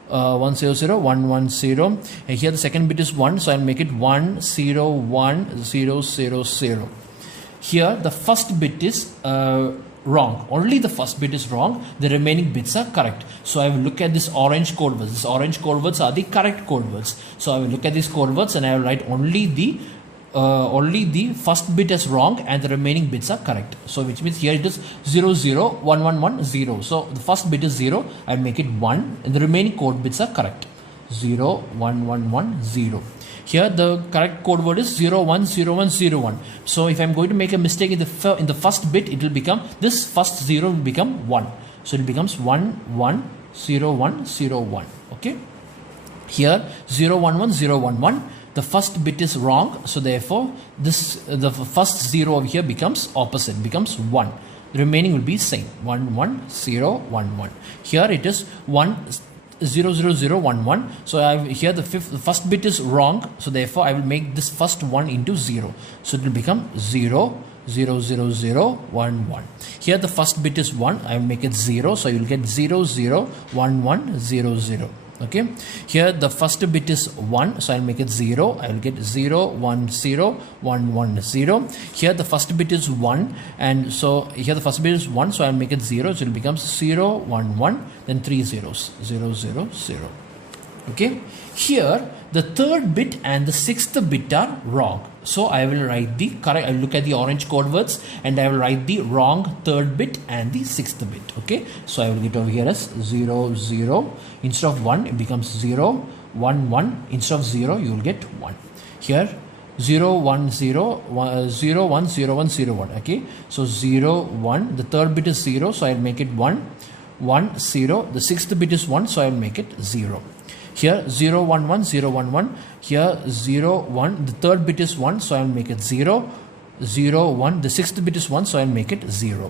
1 0 0 1 1 0. And here the second bit is 1, so I'll make it 1 0 1 0 0 0. Here the first bit is wrong, only the first bit is wrong, the remaining bits are correct. So I will look at this orange code words. This orange code words are the correct code words, so I will look at these code words and I will write only the first bit is wrong and the remaining bits are correct. So which means here it is 0 0 1 1 1 0. So the first bit is 0, I will make it 1, and the remaining code bits are correct. 0 1 1 1 0. Here the correct code word is 0 1 0 1 0 1. So if I am going to make a mistake in the first bit, it will become, this first 0 will become 1. So it becomes 1 1 0 1 0 1. Okay. Here 0 1 1 0 1 1. The first bit is wrong, so therefore the first 0 over here becomes opposite, becomes 1. The remaining will be same, 1 1 0 1 1. Here it is 1 0 0 0 1 1. So here the first bit is wrong, so therefore I will make this first 1 into 0. So it will become 0 0 0 0 1 1. Here the first bit is 1, I will make it 0, so you will get 0 0 1 1 0 0. Okay, here the first bit is 1, so I'll make it 0, I will get 0 1 0 1 1 0. Here the first bit is 1, and so here the first bit is 1, so I'll make it 0, so it becomes 0 1 1, then 3 zeros, 0 0 0. Okay, here the third bit and the sixth bit are wrong, so I will write the correct, I will look at the orange code words and I will write the wrong third bit and the sixth bit. Okay, so I will get over here as 0 0, instead of 1 it becomes 0 1 1, instead of 0 you will get 1. Here 0 1 0 0 1 0 1 0 1. Okay, so 0 1, the third bit is 0, so I will make it 1 1 0. The sixth bit is 1, so I will make it 0. Here 0 1 1 0 1 1. Here 0 1, the third bit is 1, so I will make it 0 0 1. The sixth bit is 1, so I will make it 0.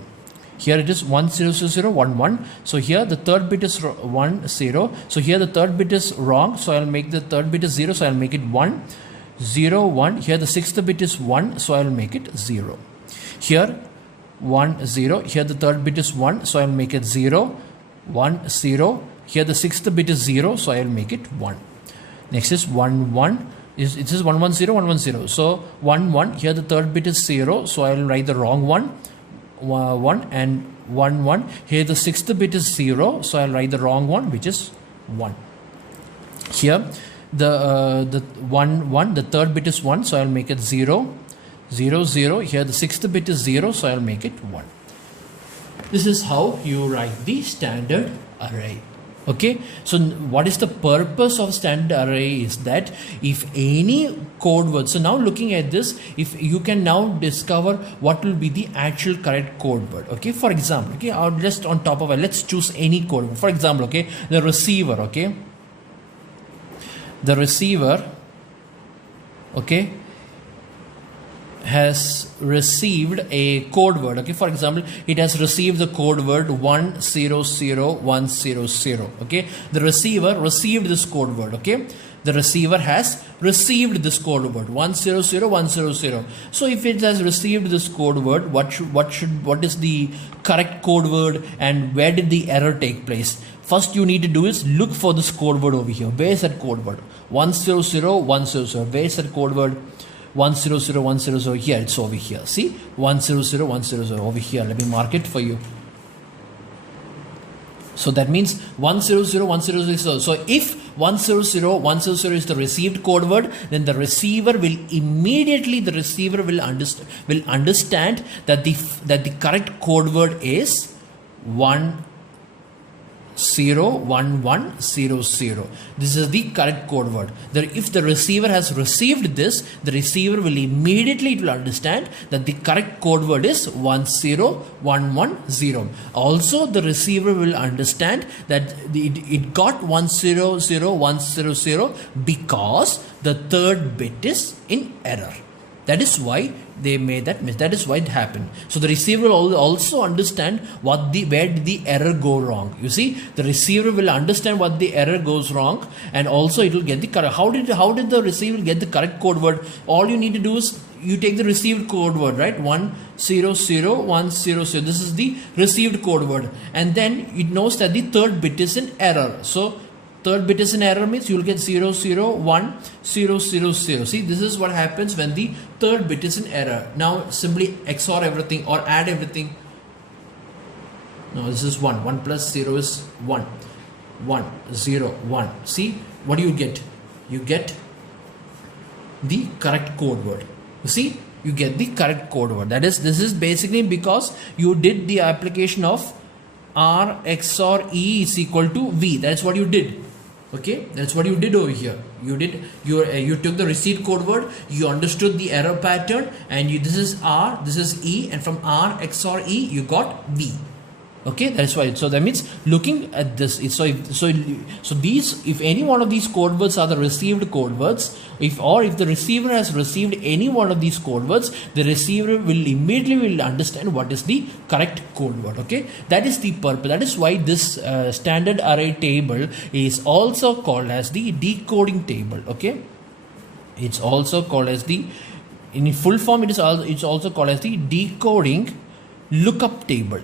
Here it is 1 0 0 0 1 1. So here the third bit is 1 0. So here the third bit is wrong, so I will make the third bit is 0, so I will make it 1 0 1. Here the sixth bit is 1, so I will make it 0. Here 1 0. Here the third bit is 1, so I will make it 0 1 0. Here the sixth bit is 0, so I will make it 1. Next is 1 1. It is 1 1 0 1 1 0. So 1 1. Here the third bit is 0, so I will write the wrong 1 and 1 1. Here the sixth bit is 0, so I will write the wrong 1, which is 1. Here the 1 1, the third bit is 1, so I will make it 0 0 0. Here the sixth bit is 0, so I will make it 1. This is how you write the standard array. Okay, so what is the purpose of standard array is that if any code word, so now looking at this, if you can now discover what will be the actual correct code word. Okay, for example, okay, or just on top of it, let's choose any code word. For example, okay, the receiver, okay, the receiver, okay, has received a code word. Okay, for example, it has received the code word 100100. Okay, the receiver received this code word. Okay, the receiver has received this code word 100100. So if it has received this code word, what is the correct code word and where did the error take place? First you need to do is look for this code word over here. Where is that code word? 100100. Where is that code word? 100100. Here, it's over here. See, 100100 over here. Let me mark it for you. So that means 100100. So if 100100 is the received code word, then the receiver will immediately understand that the correct code word is 101100. This is the correct code word. If the receiver has received this, the receiver will immediately understand that the correct code word is 10110. Also, the receiver will understand that it got 100100 because the third bit is in error. That is why they made that mistake. That is why it happened. So the receiver will also understand where did the error go wrong. You see, the receiver will understand what the error goes wrong, and also it will get the correct. How did the receiver get the correct code word? All you need to do is you take the received code word, right? 100100. This is the received code word, and then it knows that the third bit is in error. So third bit is in error means you will get 001000. See, this is what happens when the third bit is in error. Now simply XOR everything or add everything. No, this is 1. 1 plus 0 is 1. 1, 0, 1. See, what do you get? You get the correct code word. You see, you get the correct code word. This is basically because you did the application of R XOR E is equal to V. That's what you did. Okay, that's what you did over here. You took the received code word, you understood the error pattern, and this is R, this is E, and from R XOR E you got V. Okay, that's why. So that means looking at this, so these, if any one of these code words are the received code words, if the receiver has received any one of these code words, the receiver will immediately understand what is the correct code word. Okay, that is the purpose. That is why this standard array table is also called as the decoding table. Okay, it's also called as the, in full form it's also called as the decoding lookup table.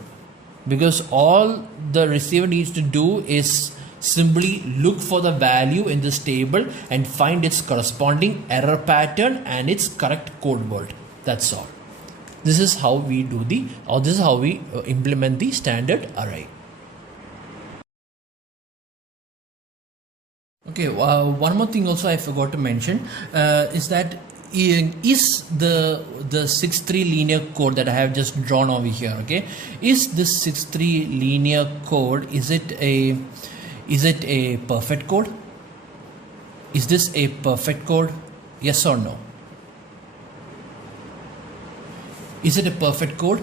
Because all the receiver needs to do is simply look for the value in this table and find its corresponding error pattern and its correct code word. That's all. This is how we implement the standard array. Okay, one more thing also I forgot to mention is that is the 6-3 linear code that I have just drawn over here. Okay, is this 6-3 linear code, is it a perfect code? Is this a perfect code? Yes or no? Is it a perfect code?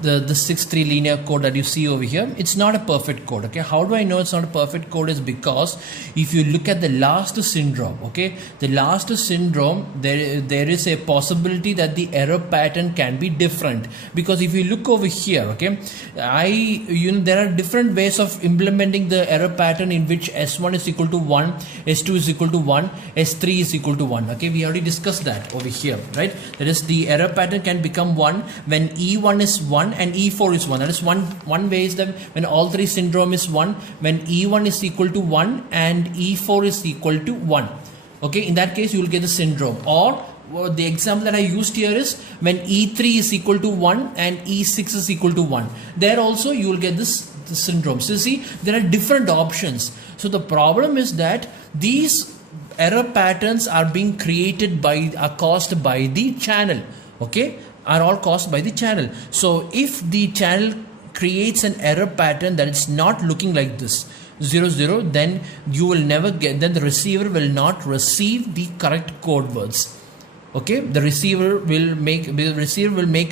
The 6-3 linear code that you see over here, it's not a perfect code. Okay, how do I know it's not a perfect code? Is because if you look at the last syndrome, okay, the last syndrome, there is a possibility that the error pattern can be different. Because if you look over here, okay, there are different ways of implementing the error pattern in which S1 is equal to 1, S2 is equal to 1, S3 is equal to 1. Okay, we already discussed that over here, right? That is, the error pattern can become 1 when E1 is 1 and E4 is 1. That is one way is that when all three syndrome is 1, when E1 is equal to 1 and E4 is equal to 1. Okay, in that case you will get the syndrome. Or the example that I used here is when E3 is equal to 1 and E6 is equal to 1. There also you will get this syndrome. So you see, there are different options. So the problem is that these error patterns are being created are caused by the channel. Okay, are all caused by the channel. So if the channel creates an error pattern that is not looking like this 0 0, then you will never get, then the receiver will not receive the correct code words. Okay, the receiver will make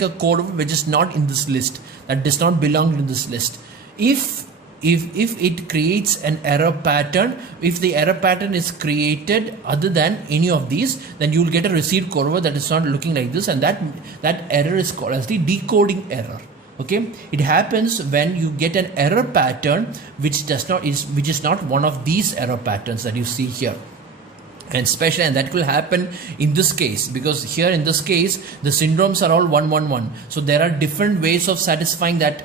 a code which is not in this list, that does not belong in this list. If if it creates an error pattern, if the error pattern is created other than any of these, then you will get a received code word that is not looking like this, and that error is called as the decoding error. Okay, it happens when you get an error pattern which is not one of these error patterns that you see here. And especially, and that will happen in this case, because here in this case the syndromes are all 1 1 1. So there are different ways of satisfying that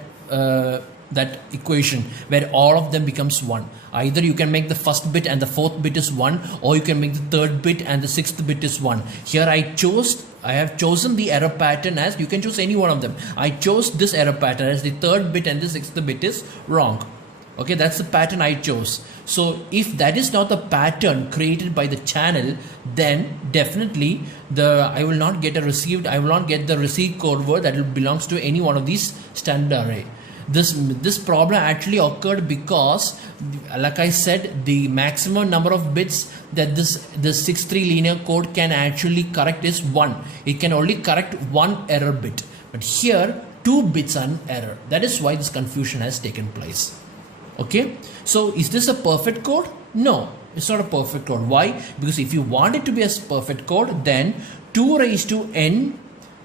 equation where all of them becomes 1. Either you can make the first bit and the fourth bit is 1, or you can make the third bit and the sixth bit is 1. Here I have chosen the error pattern as, you can choose any one of them. I chose this error pattern as the third bit and the sixth bit is wrong. Okay, that's the pattern I chose. So if that is not the pattern created by the channel, then definitely I will not get the received code word that belongs to any one of these standard array. This problem actually occurred because, like I said, the maximum number of bits that this 6-3 linear code can actually correct is 1. It can only correct 1 error bit, but here 2 bits are an error. That is why this confusion has taken place. Okay, so is this a perfect code? No, it's not a perfect code. Why? Because if you want it to be a perfect code, then 2 raised to n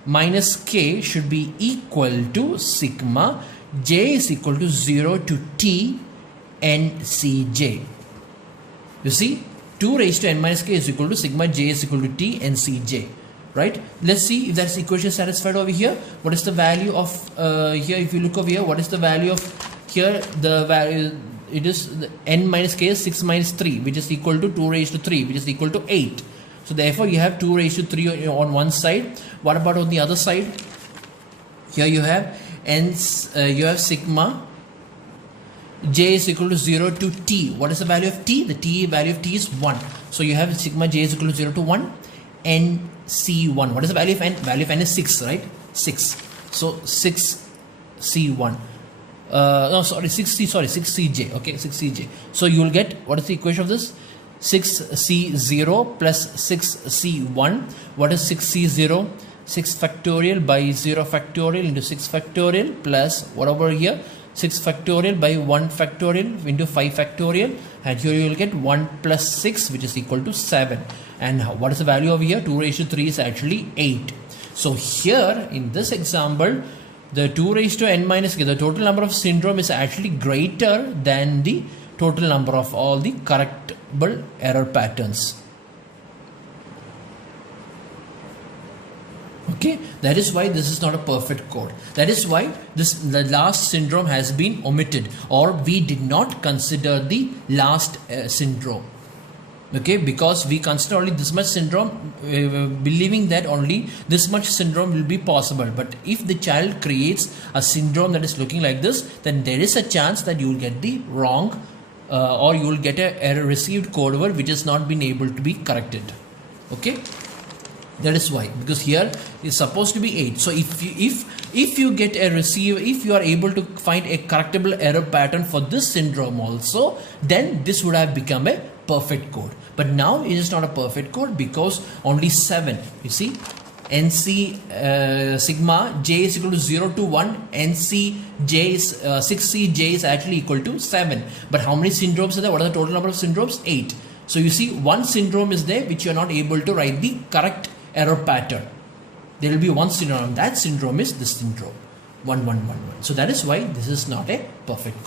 minus k should be equal to sigma j is equal to 0 to t n cj. You see, 2 raised to n minus k is equal to sigma j is equal to t n cj. Right? Let's see if that equation is satisfied over here. What is the value of here? If you look over here, what is the value of here? The value, it is the n minus k is 6 minus 3, which is equal to 2 raised to 3, which is equal to 8. So therefore you have 2 raised to 3 on one side. What about on the other side? Here you have you have sigma j is equal to 0 to t. What is the value of t? The value of t is 1. So you have sigma j is equal to 0 to 1 n c1. What is the value of n? Value of n is 6, right? 6. So 6 c1. No, sorry, 6cj. Okay, 6cj. So you will get, what is the equation of this? 6c0 plus 6c1. What is 6c0? 6 factorial by 0 factorial into 6 factorial plus what over here? 6 factorial by 1 factorial into 5 factorial, and here you will get 1 plus 6, which is equal to 7. And what is the value over here? 2 raised to 3 is actually 8. So here in this example, the 2 raised to n minus k, the total number of syndrome is actually greater than the total number of all the correctable error patterns. Okay, that is why this is not a perfect code. That is why the last syndrome has been omitted, or we did not consider the last syndrome. Okay, because we consider only this much syndrome, believing that only this much syndrome will be possible. But if the child creates a syndrome that is looking like this, then there is a chance that you will get the wrong or you will get a error received code word which has not been able to be corrected. Okay, that is why, because here is supposed to be 8. So if you get a receive, if you are able to find a correctable error pattern for this syndrome also, then this would have become a perfect code. But now it is not a perfect code because only 7. You see, NC sigma j is equal to 0 to 1. NC j is 6C j is actually equal to 7. But how many syndromes are there? What are the total number of syndromes? 8. So you see, one syndrome is there which you are not able to write the correct error pattern. There will be one syndrome. That syndrome is this syndrome 1111. So that is why this is not a perfect code.